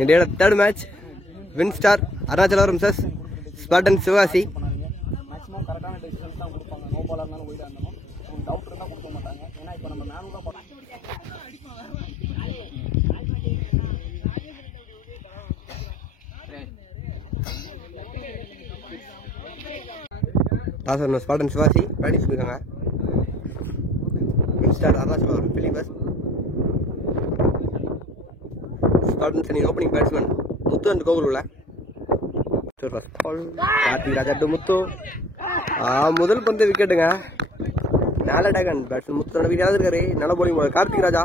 India's third match, Winstar Arunachalam vs Spartan Sivasi. Maximum கரெக்டான decisions தான் கொடுப்பாங்க. No பாலாக இருந்தாலும் போயிட்டு இருந்தோம். டவுட் இருந்தால் கொடுக்க மாட்டாங்க. ஏன்னா இப்போ நம்ம மேனுவலாக டாஸ் ஆடின ஸ்பார்டன் சிவாசி ப்ராக்டிஸ் பண்ணிருக்காங்க. வின்ஸ்டார் அருணாச்சலம் பிலிபஸ். ஸ்பார்டன் சனி opening batsman Muthu and Gokul உள்ள கார்த்திக் ராஜா டு முத்து. முதல் பந்து விக்கெட்டுங்க. நாலு attack and batsman Muthu wicket இறந்துருக்காரு. நல்ல போலிங் கார்த்திக் ராஜா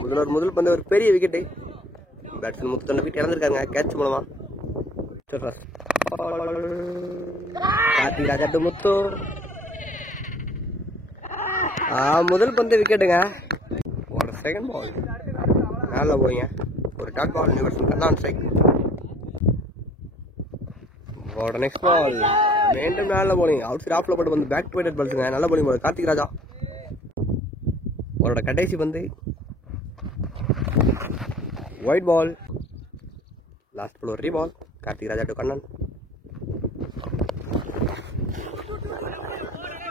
முதல் பந்து ஒரு பெரிய விக்கெட்டு. பேட்ஸ்மேன் முத்து விக்கெட் இறந்துருக்காங்க கேட்ச் மூலமா. கார்த்திக் ராஜா டு முத்து. முதல் பந்து விக்கெட்டுங்க. ஒரு செகண்ட் பால் மேல போறீங்க. ஒரு dot ball Kannan strike. Next ball மீண்டும் நல்ல போலிங். அவுட் சைட் ஆஃப்ல போட்டு வந்து பேக் டு பேக் பால்ஸுங்க. நல்ல போலிங் போல கார்த்திக் ராஜா. அவரோட கடைசி பந்து ஒயிட் பால். லாஸ்ட் பால் ஒரு ரீபால். கார்த்திக் ராஜா டு கண்ணன்.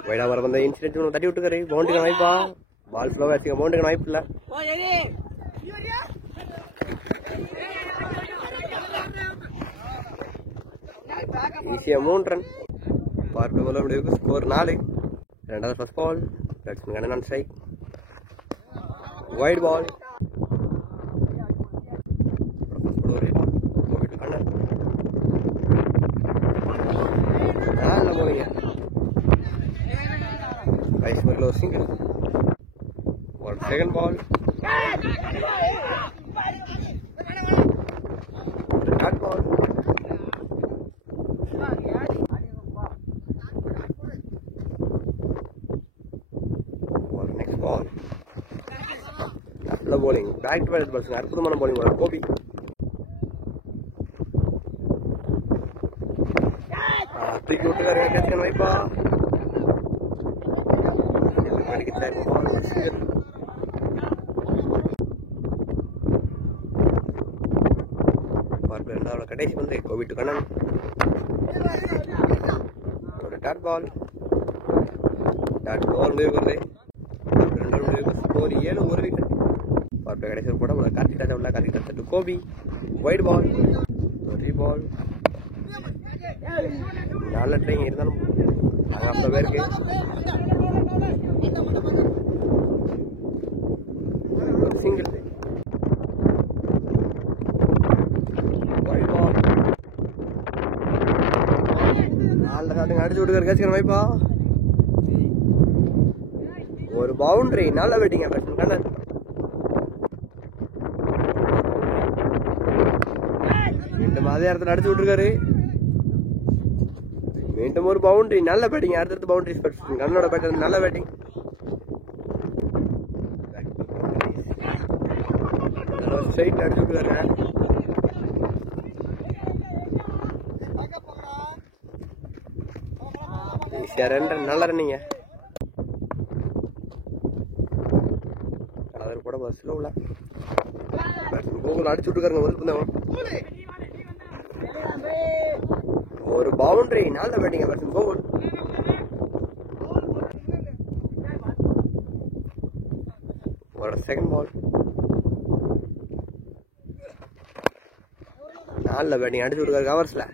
வைடா வர வந்த இன்சிடென்ட் தட்டி விட்டுக்காரு. பவுண்டரி வாய்ப்பா. பால் ஸ்லோவா வச்சுக்க. பவுண்டரி வாய்ப்பு இல்லை. ஈஸியா 3 ரன். பார்க்க ஸ்கோர் 4. ரெண்டாவது first ball. Batsman Kannan strike. Wide ball. நல்ல போலீங்க. single. One second ball. Third ball. Next ball. After bowling, back to back balls. Arpudamana bowling ball. Kobe. Pick out the catch and wipe. கடைசி வந்து Covid Kannan. ஒரு dot பால். Dot பால் முடிவு score 7 ஒரு wicket. பார்ப்பே கடைசி கூட கார்த்திக் ராஜா உள்ள. Karthik Raja to Gopi. Wide ball. ஒரு ball. நல்ல ட்ரைங் இருந்தாலும் அங்க பேருக்கு ஒரு சிங்கிள். அடிச்சு விட்டு கேட்ச் வைப்பா. ஒரு பவுண்டரி. நல்ல வெட்டிங்க கண்ணன். மீண்டும் அதே இடத்துல அடிச்சு விட்டுருக்காரு. மீண்டும் ஒரு பவுண்டரி. நல்ல பேட்டிங். அடுத்தடுத்து பவுண்டரி கண்ணனோட பேட்டர். நல்ல பேட்டிங். ஸ்ட்ரைட் அடிச்சு விட்டுருக்காரு. நல்ல ரன்னிங்க. அவர் கூட பஸ்ல உள்ள கோகுல் அடிச்சு விட்டுருக்காருங்க. முதல் ஒரு பவுண்டரி. நல்ல பேட்டிங்க பேட்ஸ்மேன் கோகுல். ஒரு செகண்ட் பால். நல்ல பேட்டிங் அடிச்சு விட்டுருக்காரு கவர்ஸ்ல.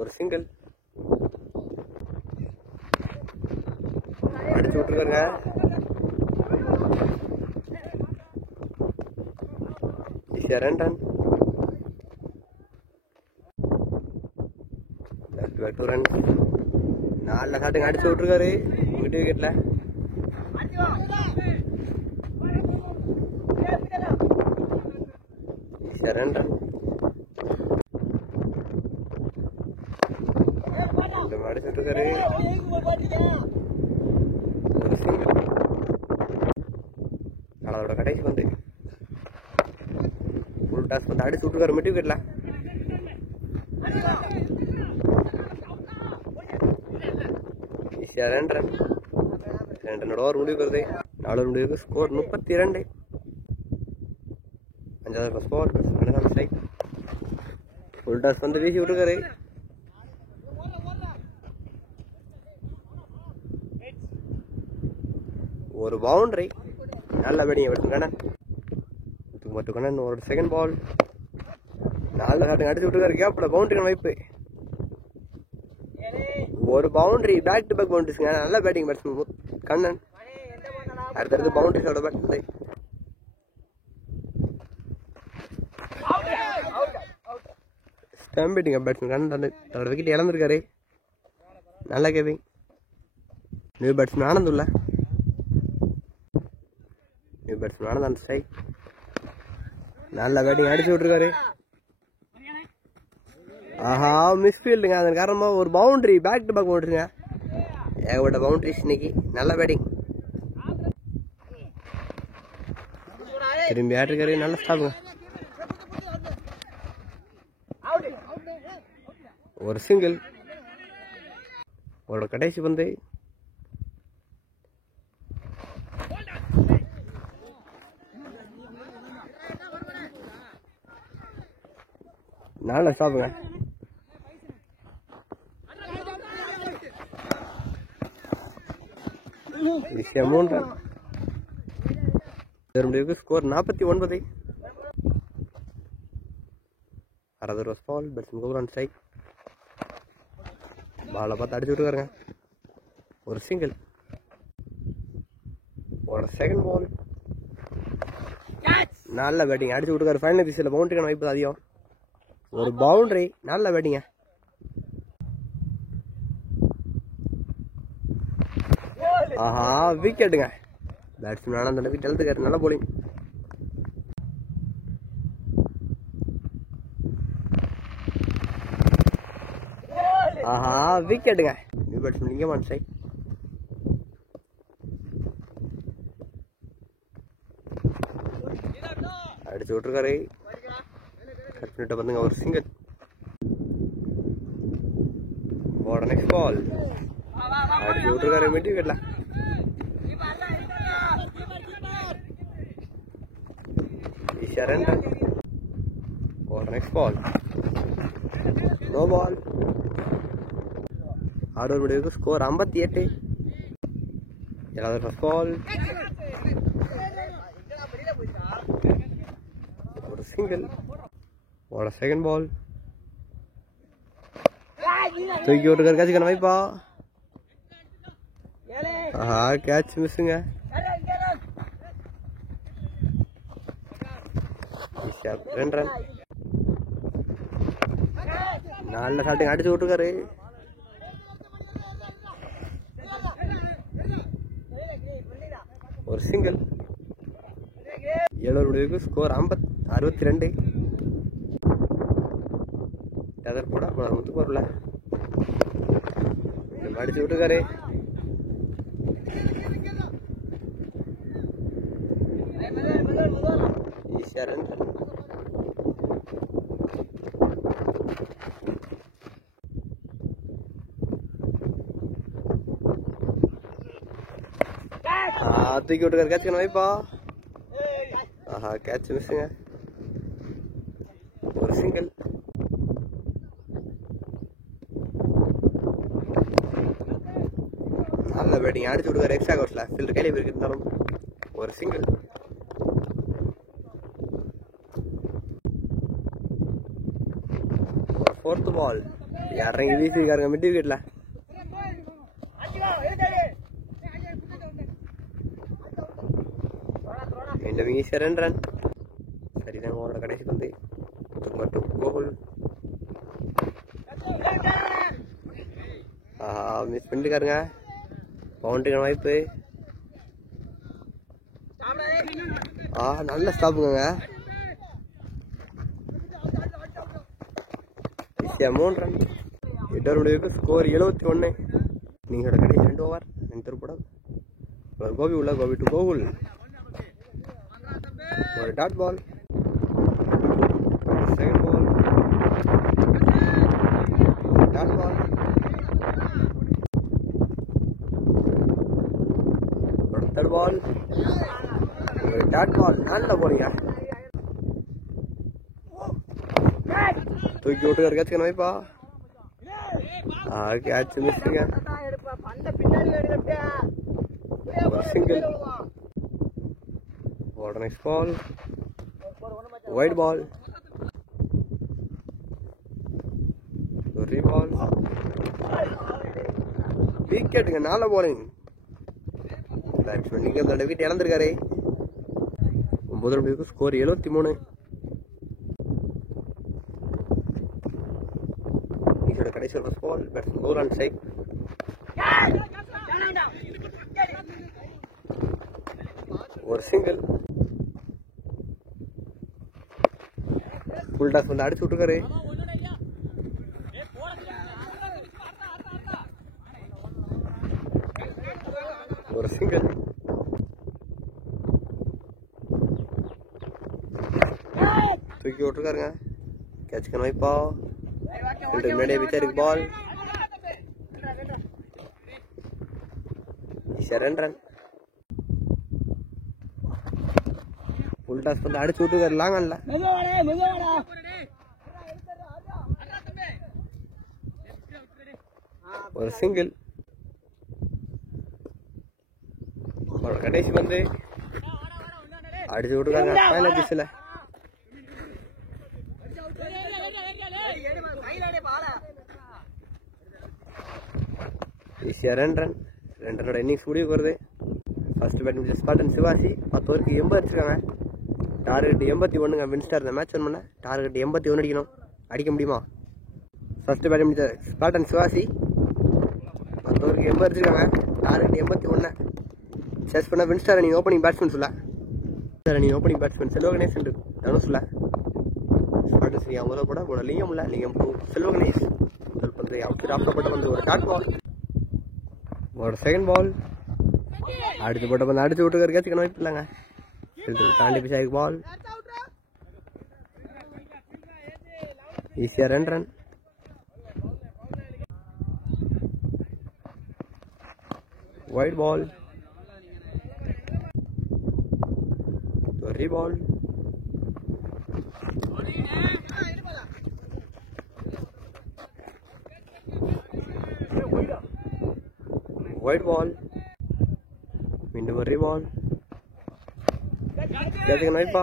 ஒரு சிங்கிள் அடிச்சு விட்டுருக்காங்க. ஈஸியா 2 ரன். Back to run. நல்ல ஷாட்டுங்க அடிச்சு விட்டுருக்காரு விக்கெட்ல. ஈஸியா 2 ரன். அடிச்சு விட்டுருக்காரு. அதோட கடைசி வந்து ஃபுல் டாஸ் வந்து அடிச்சு விட்டுருக்காரு மிட் விக்கெட்ல. ஈஸியா 2 ரன். 2 ரன்னோட ஓவர் முடிவு வருது. 4 முடிவுக்கு ஸ்கோர் 32. அஞ்சாவது first ball batsman strike. Full toss வந்து வீசி விட்டுருக்காரு. ஒரு பவுண்டரி. நல்ல பேட்டிங் கண்ணன் மட்டும் கண்ணன். ஒரு செகண்ட் பால் நாலு ஷாட்டுங்க அடிச்சு விட்டுருக்காரு. கேப்ல பவுண்டரி வைப்பு. ஒரு பவுண்டரி. பேக் டு பேக் பவுண்டரிஸ்ங்க. நல்ல பேட்டிங் பேட்ஸ்மேன் கண்ணன். அடுத்தடுத்து பவுண்டரிஸோட bat. Stump batting batsman Kannan தன்னோட விக்கெட் இழந்திருக்காரு. நல்ல கேப்பிங். நியூ பேட்ஸ்மேன் ஆனந்துல்ல. நியூ பேட்ஸ்மேன் ஆனந்த் அந்த ஸ்ட்ரைக். நல்ல பேட்டிங் அடிச்சு விட்டுருக்காரு. ஆஹா மிஸ்ஃபீல்டுங்க. அதன் காரணமாக ஒரு பவுண்டரி. பேக் டு பேக் பவுண்டரிங்க. ஏகப்பட்ட பவுண்டரிஸ் இன்னைக்கு. நல்ல பேட்டிங். திரும்பி ஆட்டிருக்காரு. நல்ல ஸ்டாப்புங்க. ஒரு சிங்கிள். ஒரு கடைசி பந்து. நல்ல ஸ்டாப்புங்க. ஸ்கோர் 49. அறுபது ball batsman Gokul on strike. பாலை பார்த்து அடிச்சு விட்டுருக்காருங்க. ஒரு சிங்கிள். ஒரு செகண்ட் பால். நல்ல பேட்டிங் அடிச்சு விட்டுருக்காரு. ஃபைனல் திசையில் பவுண்டரிக்கான வாய்ப்பு அதிகம். ஒரு பவுண்டரி. நல்ல பேட்டிங்க. ஆஹா விக்கெட்டுங்க. பேட்ஸ்மேன் ஆனந்த் விக்கெட் எழுத்துக்காரு. நல்ல போலிங். ஆஹா விக்கெட்டுங்க. நியூ பேட்ஸ்மேன் லிங்கமான் ஸ்ட்ரைக். அடிச்சு விட்டுருக்காரு. கட் பண்ணிட்டு வந்துங்க. ஒரு சிங்கிள். போட நெக்ஸ்ட் பால் அடிச்சு விட்டுருக்காரு. மிட் விக்கெட்ல. போட நெக்ஸ்ட் பால். No ball. 6 முடிவுக்கு ஸ்கோர் 58. ஏழாவது ஃபர்ஸ்ட் பால். ஒரு சிங்கிள். போட செகண்ட் பால். தூக்கி விட்டுருக்காரு. கேட்சுக்கான வாய்ப்பா. ஆஹா கேட்ச் மிஸ்ஸுங்க. ரெண்டு ரன். நல்ல ஷாட்டிங் அடிச்சு விட்டுருக்காரு. ஒரு சிங்கிள். 7 முடிவுக்கு ஸ்கோர் 62. எதற்போட முத்து போறல அடிச்சு விட்டுருக்காரு. ஈஸியா ரன். தூக்கி விட்டுருக்காரு. கேட்ச் வாய்ப்பா. ஆஹா கேட்ச் மிஸ்ஸுங்க. ஒரு சிங்கிள். நல்ல பேட்டிங் அடிச்சு விடுவார். எக்ஸ்ட்ரா கோர்ஸ்ல ஃபீல்டர் கையில போயிருக்கு. இருந்தாலும் ஒரு சிங்கிள். ஒரு ஃபோர்த் பால். இறங்கி வீசிருக்காருங்க மிட் விக்கெட்ல. மீண்டும் ஈஸியா 2 ரன். சரிதான். ஓவரோட கடைசி பந்து மட்டும் கோகுல். மிஸ் பண்ணிருக்காருங்க. பவுண்டரிக்கான வாய்ப்பு. நல்ல ஸ்டாப்புங்க. 3 ரன். 8 முடிவுக்கு ஸ்கோர் 71. நீங்களோட கடைசி 2 ஓவர் 2 போட கோபி உள்ள. கோபி டு கோகுல். ஒரு dot ball. Second ball. Dot ball. Third ball. ஒரு டாட் பால். நல்ல போறீங்க. தூக்கி விட்டு கேட்ச் வைப்பா. கேட்ச் மிஸ்ஸுங்க. Single. Next ball. Wide ball. Ball. விக்கெட்டுங்க. 4 bowling. பேட்ஸ்மேன் நீங்க அந்த விக்கெட் இழந்திருக்காரு. 9 ரன்களுக்கு ஸ்கோர் 73. ஈஸோட கடைசி first ball. Batsman 1 run side. ஒரு சிங்கிள். ஃபுல் டாஸ் வந்து அடிச்சு விட்டுருக்காரு. ஒரு சிங்கிள். தூக்கி விட்டுருக்காருங்க. கேட்ச் வைப்பா. மேடே விச்சாருக்கு பால். 2 ரன். ஃபுல் டாஸ் வந்து அடிச்சு விட்டுருக்காரு. லாங் ஆன்ல. ஒரு சிங்கிள். கடைசி வந்து அடிச்சு விட்டுருக்காங்க. ஃபைனல் டிஸ்ல 2 ரன். 2 ரன்னோட இன்னிங்ஸ் முடிவுக்கு வருது. ஃபர்ஸ்ட் பேட்டிங் ஸ்பாட்டன் சிவாசி 10 ஓவருக்கு 80 அடிச்சிருக்காங்க. டார்கெட் 81ங்க. வின்ஸ்டார் இந்த மேட்ச் பண்ண டார்கெட் 81 அடிக்கணும். அடிக்க முடியுமா? ஃபர்ஸ்ட் பேட்டிங் ஸ்பாட்டன் சிவாசி 10 ஓவருக்கு 80 அடிச்சிருக்காங்க. டார்கெட் 81. சேஸ் பண்ண வின்ஸ்டார் அணி ஓப்பனிங் பேட்ஸ்மேன் சொல்ல. ஓப்பனிங் பேட்ஸ்மேன் செல்வ கணேசன் தனுஷ் சொல்ல. ஸ்பாட்டன் ஸ்ரீ முதல்ல போட லிங்கம் இல்லை. லிங்கம் செல்வ கணேஷ் முதல் பந்து ஆக்கப்பட்ட வந்து ஒரு டாட் பால். ஒரு செகண்ட் பால். அடிச்சு போட்ட பந்து அடிச்சு விட்டு கேட்ச் வாய்ப்பு இல்லைங்க. தாண்டி பிசாய்க்கு பால். ஈஸியா 2 ரன். White ball. பால். ஒயிட் பால். மீண்டும் ஒரு பால். வைப்பா.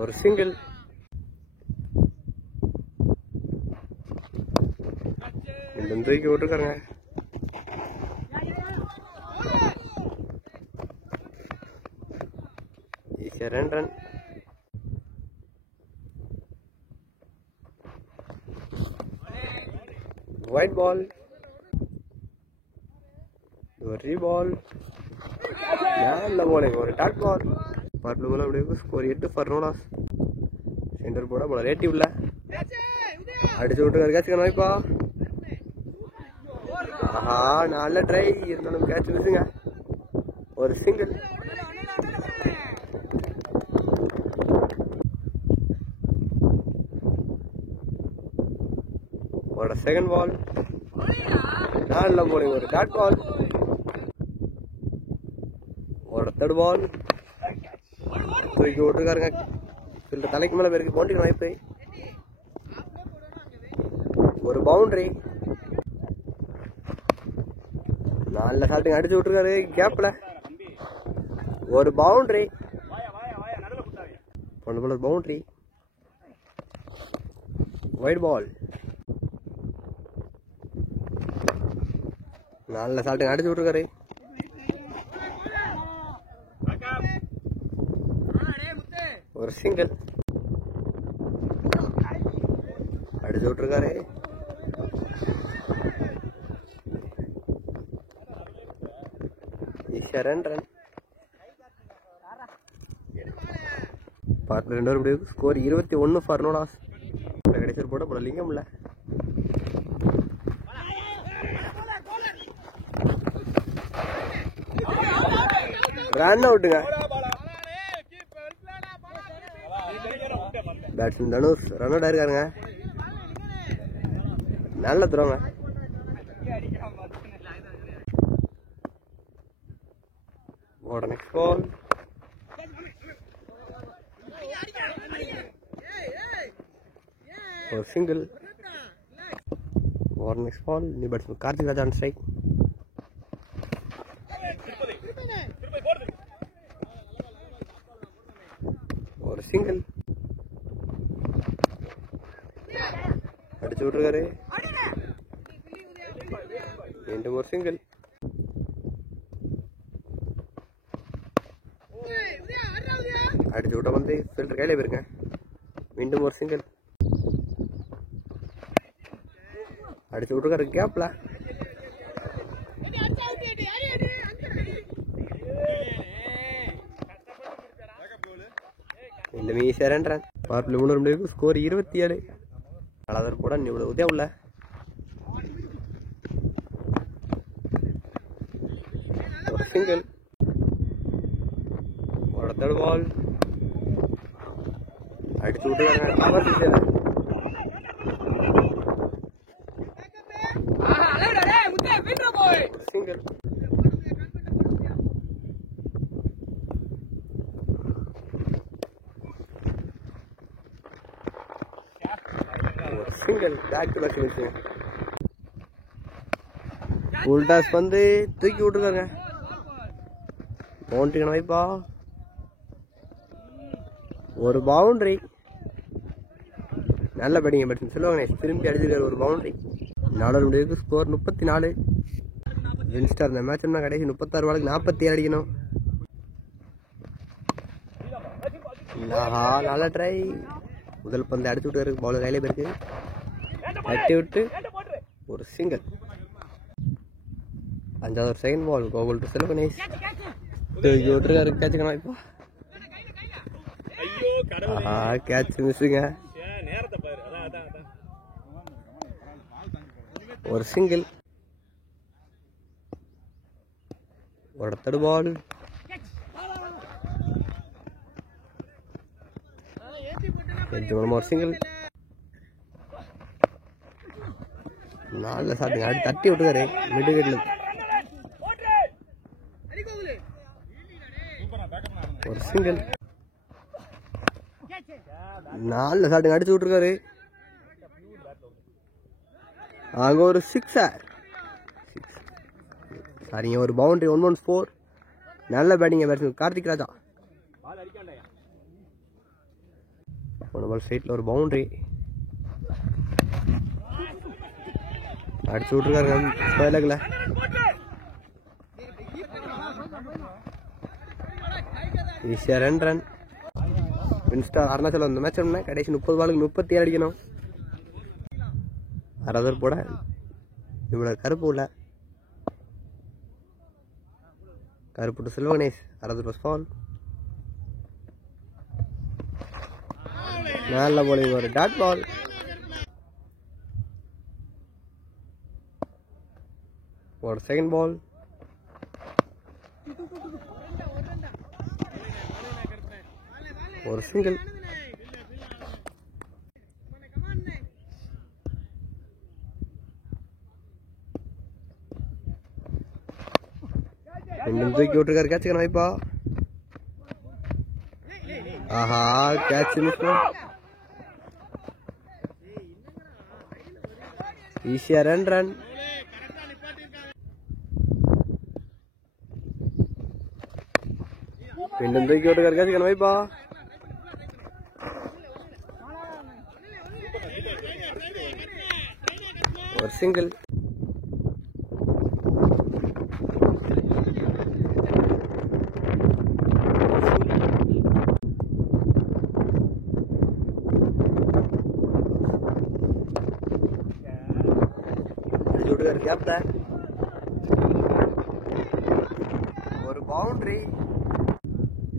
ஒரு சிங்கிள். மீண்டும் தூக்கி விட்டுருக்காருங்க. ஈஸியா 2 ரன். White ball. ஒரு பால். நல்ல bowling. ஒரு டாட் பால். பார்ட்ல அப்படியே score 8 for no loss. Centre போட ரேட்டிவ் இல்ல. அடிச்சு விட்டு கேட்ச் வைப்பா. ஆஹா நல்ல ட்ரை. இருந்தாலும் கேட்ச் மிஸ்ஸுங்க. ஒரு சிங்கிள். ஒரு செகண்ட் பால். நல்ல bowling. ஒரு டாட் பால். ஒரு தேர்ட் பால். தூக்கி விட்டுருக்காருங்க. தலைக்கு மேல பேருக்கு பவுண்டரி வாய்ப்பு. ஒரு பவுண்டரி. நல்ல ஷாட்டிங் அடிச்சு விட்டுருக்காரு கேப்ல. ஒரு பவுண்டரி. பவுண்டரி. White ball. நல்ல ஷாட்டிங் அடிச்சு விட்டுருக்காரு. ஒரு சிங்கிள். அடிச்சு விட்டுருக்காரு. ஈஸியா 2 ரன். பார்ட்ல 2 over score 21 for no loss. கடைசி போட லிங்கம் இல்ல. ரன் அவுட்டுங்க. பேட்ஸ்மேன் தனுஷ் ரன் அவுட் ஆயிருக்காருங்க. நல்ல த்ரோங்க. Next ball. ஒரு சிங்கிள். ஒரு next ball new batsman Karthik Raja on strike. ஒரு சிங்கிள் அடிச்சு விட்டுருக்காரு. மீண்டும் ஒரு சிங்கிள். அடிச்சு விட்ட வந்து ஃபில்டர் கையில போயிருங்க. மீண்டும் ஒரு சிங்கிள் அடிச்சு விட்டுருக்காரு கேப்ல. இந்த மீசியா 2 ரன். பார்ப்பில் 3 ரன். ஸ்கோர் 27. அதாவது கூட இவ்வளவு உதவி உள்ள ஒரு சிங்கிள். ஒரு தேர்ட் பால் அடிச்சு விட்டு single. Single back to back miss. உல்டாஸ் வந்து தூக்கி விட்டுருக்காங்க. பவுண்டரி வைப்பா. ஒரு பவுண்டரி. நல்ல பேட்டிங் பேட்ஸ்மேன் செல்வகணேஷ் திரும்பி அடிச்சிருக்காரு ஒரு பவுண்டரி. 4 முடிவுக்கு ஸ்கோர் 34. வின்ஸ்டார் இந்த மேட்ச் கடைசி 36 பாலுக்கு 47 அடிக்கணும். நல்ல ட்ரை. முதல் பந்து அடிச்சு விட்டு பவுலர் கையில போயிருக்கு. தட்டி விட்டு ஒரு சிங்கிள். 5வது second ball Gokul to Selvaganesh தூக்கி விட்டுருக்காரு. கேட்சுக்கணும் இப்போ. கேட்ச் மிஸ்ஸுங்க. ஒரு சிங்கிள். ஒரு தேர்ட் பால் ஒரு சிங்கிள். 4 ஷாட்டுங்க. அடி தட்டி விட்டுக்காரு மிட் விக்கெட்ல. ஒரு சிங்கிள். 4 ஷாட்டுங்க அடிச்சு விட்டுருக்காரு. அங்க ஒரு 6 சரிங்க. ஒரு பவுண்டரி. 114. நல்ல பேட்டிங் பேட்ஸ்மேன் கார்த்திக் ராஜா. பால் ஸ்ட்ரைட்ல ஒரு பவுண்டரி அடிச்சு விட்டுருக்காருங்க. ஈஸியா 2 ரன். வின்ஸ்டார் அருணாச்சலம் இந்த மேட்ச் கடைசி 30 பாலுக்கு 37 அடிக்கணும். 60 போட இவ்வளவு கருப்பு உள்ள கருப்பு டு செல்வகணேஷ் 60 ப்ளஸ் பால். நல்ல போலிங். ஒரு டாட் பால். ஒரு செகண்ட் பால் ஒரு சிங்கிள். இன்னும் தூக்கி விட்டுருக்காரு. கேட்சுக்கணும் வைப்பா. ஆஹா கேட்ச் மிஸ். ஈஸியா 2 ரன். இன்னும் தூக்கி விட்டுருக்காரு. கேட்சுக்கணும் வைப்பா. ஒரு சிங்கிள். ஒரு பவுண்டரி.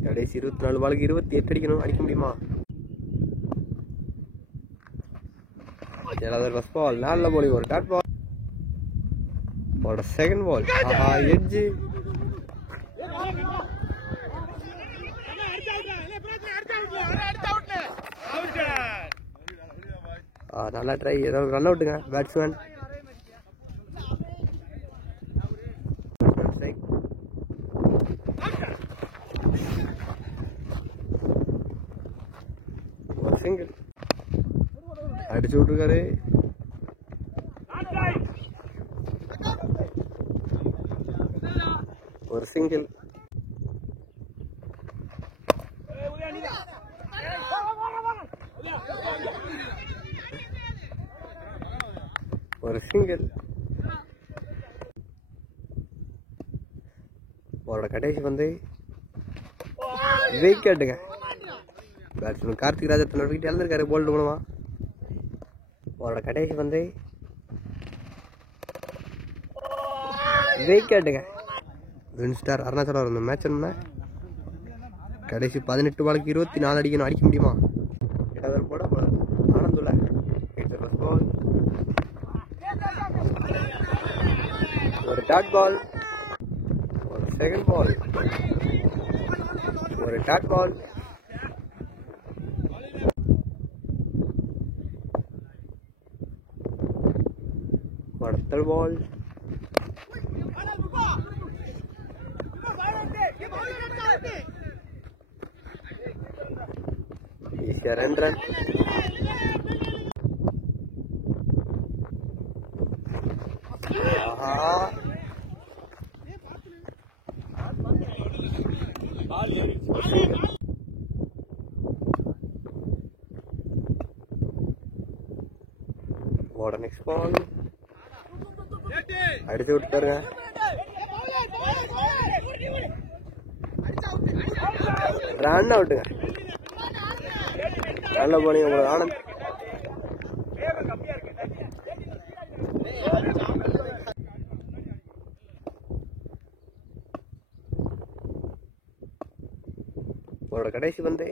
கடைசி 24 பாலுக்கு 28 அடிக்கணும். அடிக்க முடியுமா? 7வது ஃபர்ஸ்ட் பால். நல்ல போலிங். ஒரு டாட் பால். ஒரு செகண்ட் பால். எட்ஜ். நல்லா ட்ரை. ஏதோ ரன் அவுட்டுங்க பேட்ஸ்மேன். ஒரு சிங்கிள் அடிச்சு விட்டுருக்காரு. ஒரு சிங்கிள். ஒரு சிங்கிள். அவரோட கடைசி வந்து விக்கெட்டுங்க. பேட்ஸ்மேன் கார்த்திக் ராஜா தன்னோட விக்கெட் இழந்திருக்காரு போல்டு மூலமா. அவரோட கடைசி வந்து விக்கெட்டுங்க. வின்ஸ்டார் அருணாச்சலம் இருந்த மேட்ச் என்ன கடைசி 18 பாலுக்கு 24 அடிக்கணும். அடிக்க முடியுமா? இடவர் போட ஆனந்துல ஒரு டாட் பால், ஒரு செகண்ட் பால், ஒரு டாட் பால், ஒரு third பால், ஈஸியா 2 ரன். ஓட நெக்ஸ்ட் பால் அடிச்சு விட்டுருங்க. ரன் அவுட்டுங்க. நல்ல போனீங்க உங்களுக்கு ஆனந்த். உங்களோட கடைசி வந்து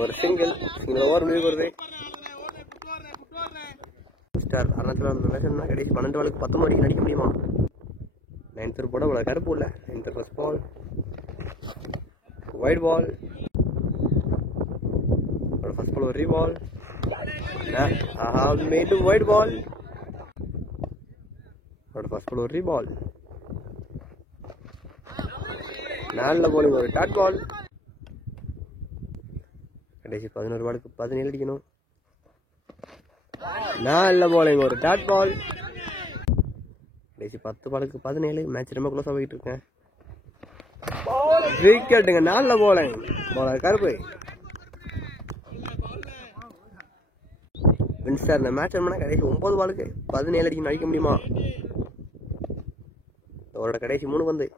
ஒரு சிங்கிள். ஓவர் முடிவு வருது. ஸ்டார் அருணாச்சலம் கடைசி 12 பாலுக்கு 19 அடிக்க நடிக்க முடியுமா? 9th போட உங்களை கருப்பு இல்லை. 9th first ball wide ball, first ball ஒரு ரீபால். மீண்டும் வைட் பால், ஃபர்ஸ்ட் பால் ஒரு ரீபால். நல்ல போலிங் ஒரு டாட் பால். கடைசி 11 பாலுக்கு 17 அடிக்கணும். நல்ல போலிங் ஒரு டாட் பால். கடைசி 10 பாலுக்கு 17. மேட்ச் ரொம்ப க்ளோஸா போயிட்டு இருக்கேன். விக்கெட்டுங்க. நல்ல போலிங் போலர் கருப்பு. வின்ஸ்டார் இந்த மேட்ச் கடைசி 9 பாலுக்கு 17 அடிக்கணும். அடிக்க முடியுமா? அவரோட கடைசி 3 பந்து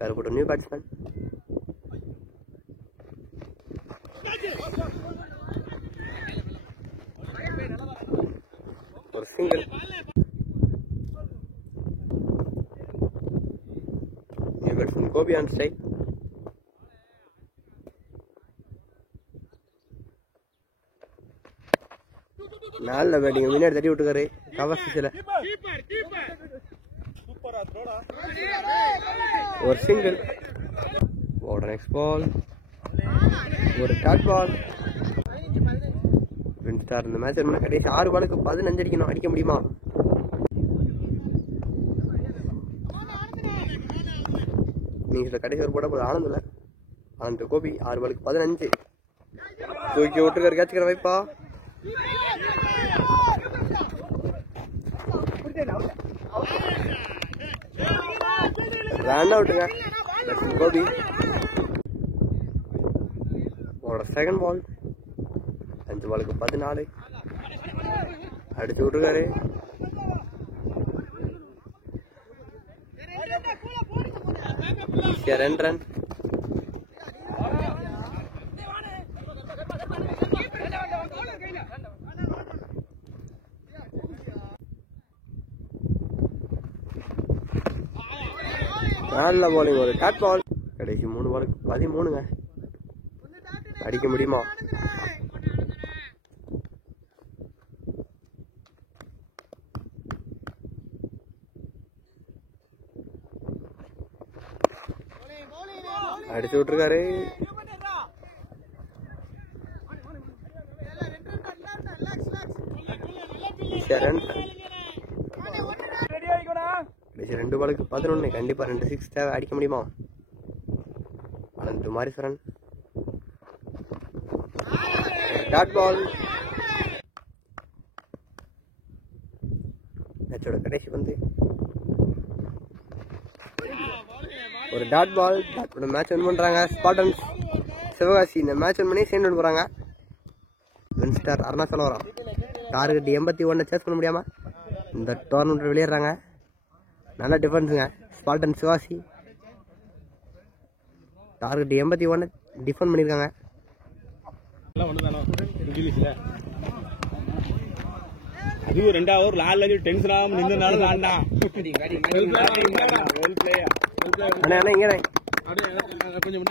கருப்பு நியூ பேட்ஸ்மேன். ஒரு single. New batsman Gopi on strike. நல்ல பேட்டிங். முன்னாடி தட்டி விட்டுக்காரு கவர் ஸ்டிச்சில். ஒரு சிங்கிள். ஓட நெக்ஸ்ட் பால் ஒரு டாட் பால். வின்ஸ்டார் இந்த மேட்ச் கடைசி 6 பாலுக்கு 15 அடிக்கணும். அடிக்க முடியுமா? நீங்க கடைசி ஒரு போட ஆனந்த் இல்லை. ஆனந்த் கோபி 6 பாலுக்கு 15 தூக்கி விட்டுருக்காரு. கேட்சுக்கிற வைப்பா. ரன் அவுட்டுங்க. கோபி அவரோட செகண்ட் பால் 5 பாலுக்கு 14 அடிச்சு விட்டுருக்காரு. ஈஸியா 2 ரன். நல்ல போலிங் ஒரு டாட் பால். கடைசி 3 பாலுக்கு 13ங்க. அடிக்க முடியுமா? அடிச்சு விட்டுருக்காரு. ரன் கடைசி 2 பாலுக்கு 11. கண்டிப்பாக 2 6 தேவை. அடிக்க முடியுமா? Anand Mariswaran dot ball. மேட்சோட கடைசி பந்து ஒரு டாட் பால். மேட்ச் வின் பண்றாங்க ஸ்பார்டன்ஸ் சிவகாசி. இந்த மேட்ச் வின் பண்ணி சேர்ந்து போறாங்க. வின்ஸ்டார் அருணாச்சலம் டார்கெட் 81 சேஸ் பண்ண முடியாம இந்த டோர்னமெண்ட் வெளியேறாங்க. நல்ல டிஃபென்ஸுங்க ஸ்பார்டன் சிவகாசி. டார்கெட் 81 டிஃபெண்ட் பண்ணியிருக்காங்க. அதுவும் 2 ஓவர் லால் டென்ஷன் ஆகாம நின்றனால லாண்டா அண்ணா அண்ணா இங்கே கொஞ்சம்